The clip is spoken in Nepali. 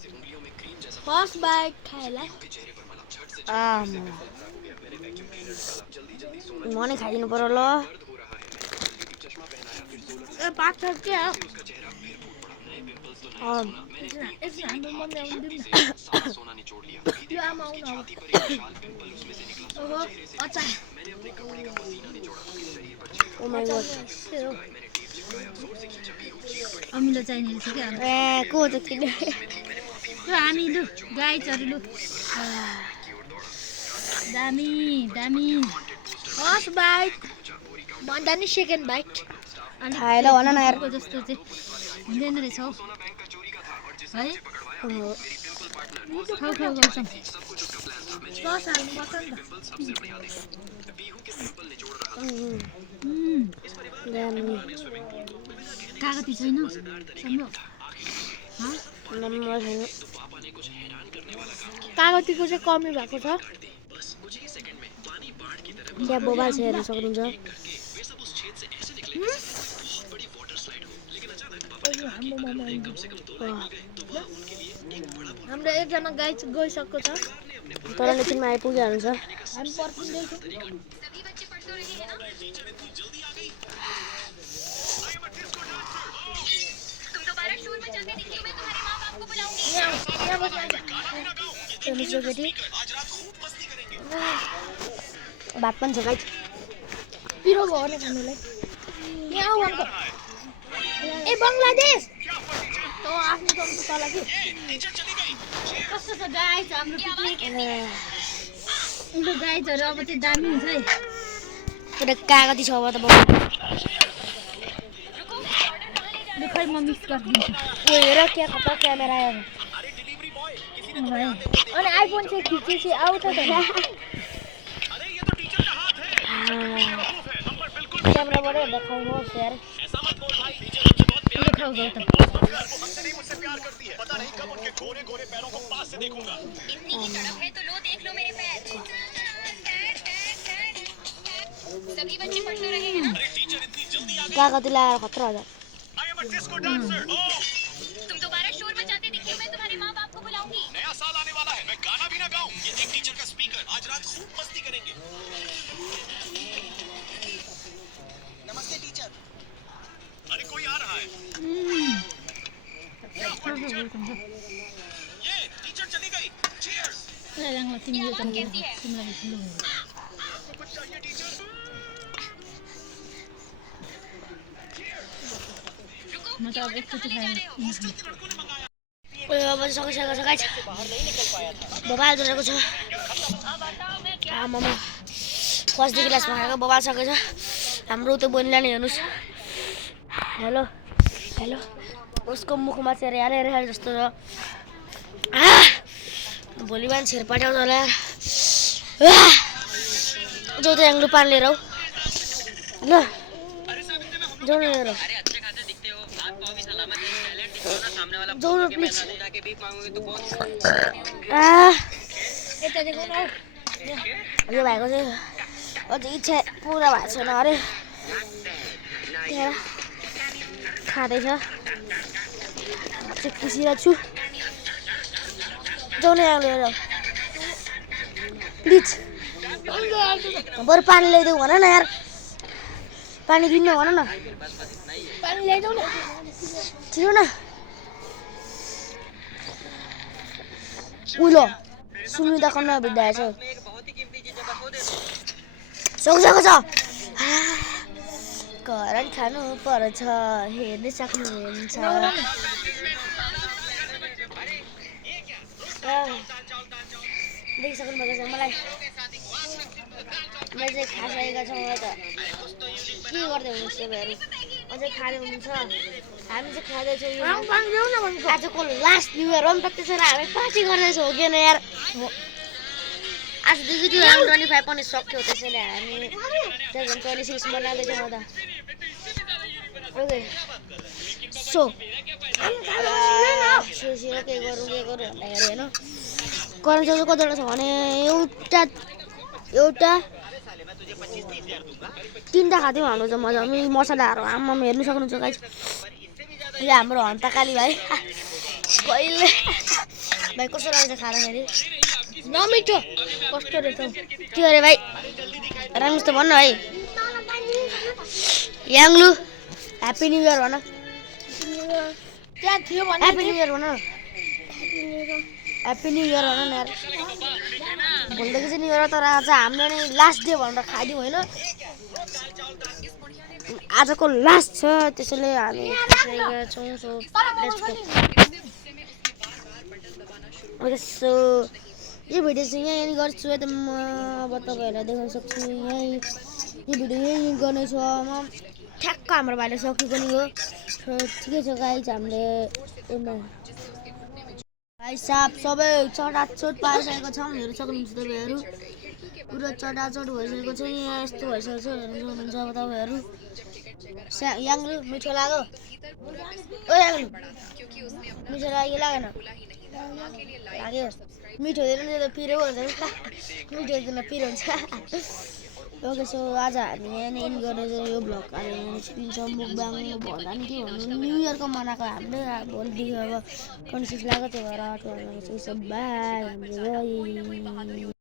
फर्स्ट बाइट खाएला मनै खाइदिनु पर्यो ल ए पाक्छ के हो एकछिन हाम्रो मम्मी आउनु दिउँ न यो आमा आउनु अब ओहो अचार ओ माय गॉड अमिलो चाहिने रहेछ क्या ए को चाहिँ किन लु हामी लु गाई चरी लु दामी दामी फर्स्ट बाइट भन्दा नि सेकेन्ड बाइट खाएर भन न यार जस्तो चाहिँ हुँदैन रहेछ हौ है खाउ खाउ गर्छौँ सस हाल्नुपर्छ नि कागती छैन सम्झो कागतीको चाहिँ कमी भएको छ त्यहाँ बोबाल छ हेर्न सक्नुहुन्छ हाम्रो एकजना गाई गइसकेको छ तर लेकिनमा आइपुग्यो हुन्छ हामी पर्खिँदैछौँ भात पनि छ गाई पिरो भयो भने खानुलाई यहाँ आऊ अन्त ए बङ्गलादेश त आफ्नो ठाउँको तल कि कस्तो छ गाई छ हाम्रो पिकनिक लु गाई चरी अब चाहिँ दामी हुन्छ है पुरा कागती छ अब त बाबु लु खै म मिक्स गरिदिन्छु हेर क्या खतरा क्यामेरा आयो अनि आइफोन चाहिँ खिचेपछि आउँछ त क्यामेराबाट देखाउनुहोस् यार लु खाऊ गौ त कागती लगाएर खतरा हो तुम दोबारा शोर मचाते दिखे मैं तुम्हारे माँ बाप को बुलाऊंगी। नया साल आने वाला है, मैं गाना भी ना गाऊं। ये एक टीचर का स्पीकर आज रात खूब मस्ती करेंगे। नमस्ते टीचर। अरे कोई आ रहा है। ये टीचर चली गई। Cheers। तिमीले त तिमीलाई ठुलो कुछ चाहिए टीचर? म त अब एकचोटि खाएँ अब सकिसकेको छ गाई बबाल जोडेको छ आमामा फर्स्टदेखि क्लासमा खाएको बबाल सकेको छ हाम्रो त्यो बहिनीलाई नि हेर्नुहोस् हेलो हेलो उसको मुखमा चाहिँ हेरेर जस्तो छ भोलि बिहान छेरपाटी आउँछ होला जाउँ त याङ्लु पान लिएर हौ ल जाउँ न लिएर जाउँ न प्लिज यो भाइको चाहिँ अझै इच्छा पुरा भएको छैन अरे त्यहाँ खाँदैछ चाहिँ खुसिरहेको छु जाउँ न यहाँ लिएर प्लिज बरु पानी ल्याइदेऊ भन न यार पानी दिनु भन न पानी ल्याइदेऊ न छिटो न उलो सुनिदाको नभिड्दाएछ सक्छ करन खानु पर्छ हेर्नै सक्नुहुन्छ देखिसक्नु भएको छ मलाई मैले चाहिँ खाइसकेका छौँ त के गर्दै हुनुहुन्छ तपाईँहरू अझै खाँदै हुनुहुन्छ हामी चाहिँ खाँदैछौँ आजको लास्ट न्यु इयर हो नि त त्यसरी हामी पार्टी गर्दैछौँ हो कि न यार आजदेखि 2025 पनि सक्यो त्यसैले हामी 2026 मनाउँदैछौँ त ओके सो के गरौँ भन्दाखेरि होइन करेन्ट चार्ज कतिवटा छ भने एउटा तिनवटा खाँथ्यौँ हाम्रो चाहिँ मजाले मसलाहरू आमामा हेर्नु सक्नुहुन्छ गाइस यो हाम्रो हन्तकाली भाइ कहिले भाइ कस्तो लाग्छ खाँदाखेरि नमिठो कस्तो रहेछ के अरे भाइ राम्रो त भन्नु है याङलु ह्याप्पी न्यू इयर भन त्यहाँ थियो भने ह्याप्पी न्यू इयर भन ह्याप्पी न्यू इयर भन न यार भोलिदेखि चाहिँ न्यू इयर तर आज हाम्रो नि लास्ट डे भनेर खाइदिउँ होइन आजको लास्ट छ त्यसैले हामी खाइरहेका छौँ सो सो यो भिडियो चाहिँ यहीँ गर्छु एकदम म अब तपाईँहरूलाई देखाउन सक्छु यहीँ यो भिडियो यहीँ गर्नेछु म ठ्याक्क हाम्रो भाइले सकेको नि हो ठिकै छ गाइज हामीले भाइ साहब सबै चटाचट पारिसकेको छौँ हेर्न सक्नुहुन्छ तपाईँहरू पुरा चटाचट भइसकेको छ यहाँ यस्तो भइसकेको छ हेर्न सक्नुहुन्छ अब तपाईँहरू याङलु मिठो लाग्यो ओ याङलु मिठो लाग्यो लागेन लाग्यो मिठो हुँदैन नि त पिरो हुन्छ नि मिठो हुँदैन पिरो हुन्छ ओके सो आज हामी यहाँ नै एन्ड गरेर यो भ्लग हामी स्क्रिनसट मुकबाङ भन्दा नि के भन्नु न्यु इयरको मनाएको हामीले भोलिदेखि अब कन्सियस लाग्यो त्यो भएर बाई